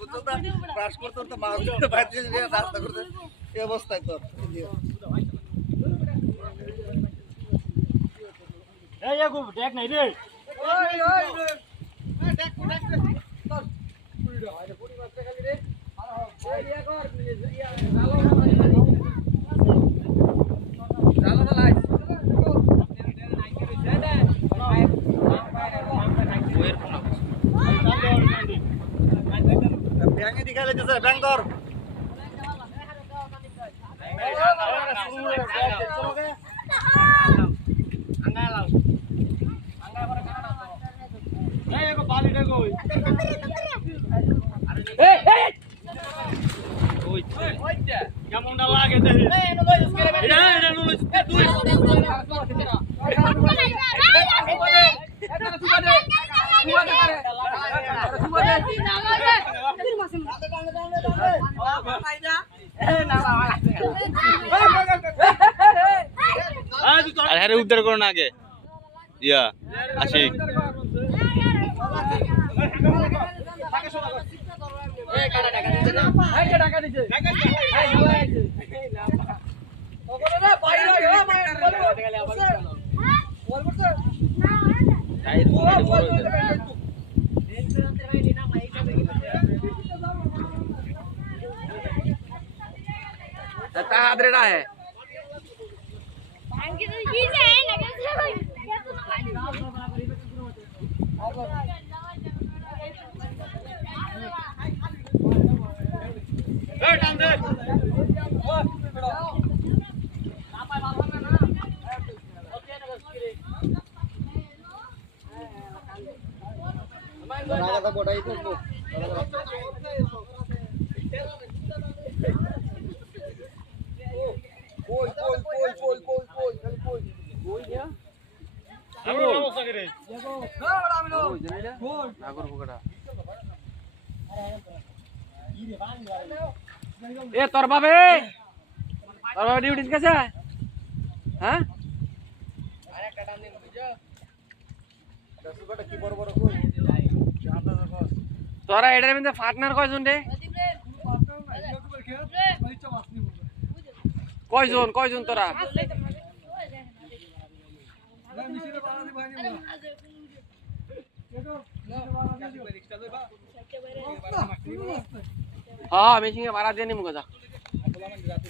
বুঝছ না ব্রাশ করতে করতে মাছ ধরে বাইরে দিয়ে রাস্তা করতে এই অবস্থায় তোর ব্যাঙে দিখালে দিছে ব্যাং ধর আর উদ্ধার করো না আগে। ইয়া আশিক त्याचा आदरेड आहे बोटायचं এ, তোর বাবে তোর বাবে ডিউটি গেছে? হ্যাঁ? তোরা এটার মধ্যে পার্টনার কয়জন রে? কয়জন কয়জন তোরা? হ্যাঁ মেশিনে ভাড়া দিয়ে নিমু কথা